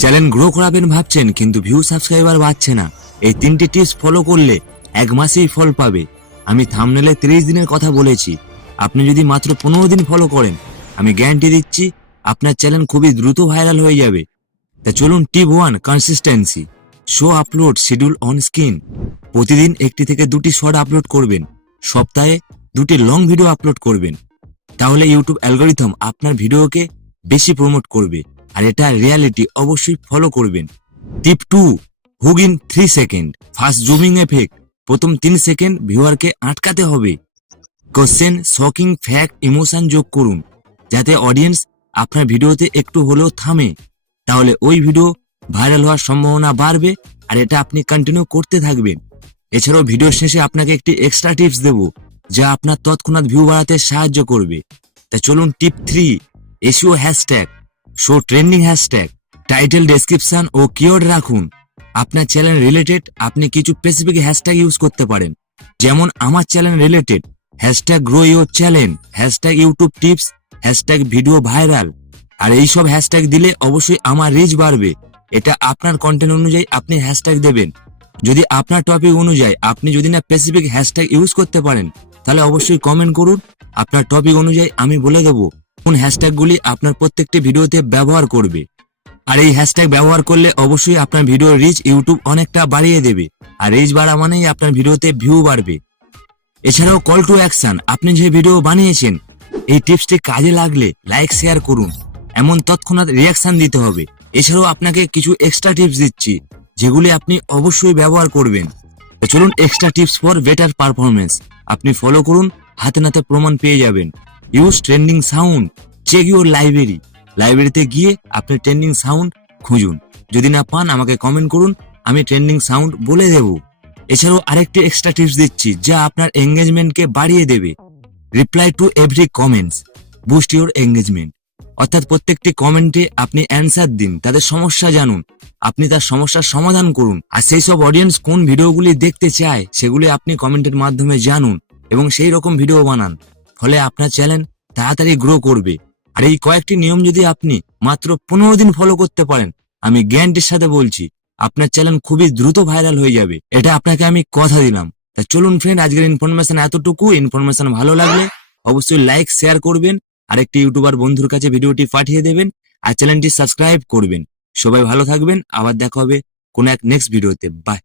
Channel grow করাবেন ভাবছেন কিন্তু ভিউ সাবস্ক্রাইবার বাড়ছে না, এই তিনটি টিপস ফলো করলে 1 মাসেই ফল পাবে। আমি থাম্বনেলে 30 দিনের কথা বলেছি, আপনি যদি মাত্র 15 দিন ফলো করেন আমি গ্যারান্টি দিচ্ছি আপনার চ্যানেল খুবই দ্রুত ভাইরাল হয়ে যাবে। তা চলুন টিপ 1, consistency. Show upload schedule on screen. প্রতিদিন 1টি থেকে 2টি শর্ট আপলোড করবেন, সপ্তাহে 2টি লং ভিডিও আপলোড করবেন, তাহলে ইউটিউব অ্যালগরিথম আপনার ভিডিওকে বেশি প্রমোট করবে, আর এটা রিয়ালিটি, অবশ্যই ফলো করবেন। টিপ 2, hook in 3 second. First zooming effect. প্রথম 3 সেকেন্ড ভিউয়ারকে আটকাতে হবে। কোশ্চেন, শকিং, ফ্যাক্ট, ইমোশন যোগ করুন যাতে অডিয়েন্স আপনার ভিডিওতে একটু হলেও থামে, তাহলে ওই ভিডিও ভাইরাল হওয়ার সম্ভাবনা বাড়বে, আর এটা আপনি কন্টিনিউ করতে থাকবেন। এছাড়াও ভিডিও শেষে আপনাকে একটি এক্সট্রা টিপস দেব যা আপনার তৎক্ষণাৎ ভিউ বাড়াতে সাহায্য করবে। তা চলুন tip 3, SEO hashtag. Show trending hashtag. Title, description ও কিওয়ার্ড রাখুন। আপনার চ্যানেল রিলেটেড আপনি কিছু স্পেসিফিক হ্যাশট্যাগ ইউজ করতে পারেন, যেমন আমার channel related hashtag grow your channel, hashtag YouTube tips, hashtag video viral. আর এইসব হ্যাশট্যাগ দিলে অবশ্যই আমার রিচ বাড়বে। এটা আপনার কন্টেন্ট অনুযায়ী আপনি হ্যাশট্যাগ দেবেন। যদি আপনার টপিক অনুযায়ী আপনি যদি না স্পেসিফিক হ্যাশট্যাগ ইউজ করতে পারেন তাহলে অবশ্যই কমেন্ট করুন, আপনার টপিক অনুযায়ী আমি বলে দেবো কোন হ্যাশট্যাগুলি আপনার প্রত্যেকটি ভিডিওতে ব্যবহার করবে। আর এই হ্যাশট্যাগ ব্যবহার করলে অবশ্যই আপনার ভিডিওর রিচ ইউটিউব অনেকটা বাড়িয়ে দেবে, আর রিচ বাড়া মানেই আপনার ভিডিওতে ভিউ বাড়বে। এছাড়াও কল টু অ্যাকশন, আপনি যে ভিডিও বানিয়েছেন এই টিপসটি কাজে লাগলে লাইক শেয়ার করুন, এমন তৎক্ষণাৎ রিয়াকশন দিতে হবে। এছাড়াও আপনাকে কিছু এক্সট্রা টিপস দিচ্ছি যেগুলি আপনি অবশ্যই ব্যবহার করবেন। তো চলুন, extra tips for better performance. আপনি ফলো করুন, হাতে নাতে প্রমাণ পেয়ে যাবেন। Use trending sound. Check your library. লাইব্রেরিতে গিয়ে আপনি ট্রেন্ডিং সাউন্ড খুঁজুন, যদি না পান আমাকে কমেন্ট করুন, আমি ট্রেন্ডিং সাউন্ড বলে দেব। এছাড়াও আরেকটি এক্সট্রা টিপস দিচ্ছি যা আপনার এঙ্গেজমেন্টকে বাড়িয়ে দেবে। Reply to every comments, boost your engagement. অর্থাৎ প্রত্যেকটি কমেন্টে আপনি অ্যান্সার দিন, তাদের সমস্যা জানুন, আপনি তার সমস্যার সমাধান করুন। আর সেই সব অডিয়েন্স কোন ভিডিওগুলি দেখতে চায় সেগুলি আপনি কমেন্টের মাধ্যমে জানুন এবং সেই রকম ভিডিও বানান, ফলে আপনার চ্যানেল তাড়াতাড়ি গ্রো করবে। আর এই কয়েকটি নিয়ম যদি আপনি মাত্র 15 দিন ফলো করতে পারেন, আমি গ্যারান্টির সাথে বলছি আপনার চ্যানেল খুবই দ্রুত ভাইরাল হয়ে যাবে, এটা আপনাকে আমি কথা দিলাম। তা চলুন ফ্রেন্ড, আজকের ইনফরমেশন এতটুকু। ইনফরমেশন ভালো লাগলে অবশ্যই লাইক শেয়ার করবেন, আরেকটি ইউটিউবার বন্ধুর কাছে ভিডিওটি পাঠিয়ে দেবেন, আর চ্যানেলটি সাবস্ক্রাইব করবেন। সবাই ভালো থাকবেন, আবার দেখা হবে কোন এক নেক্সট ভিডিওতে। বাই।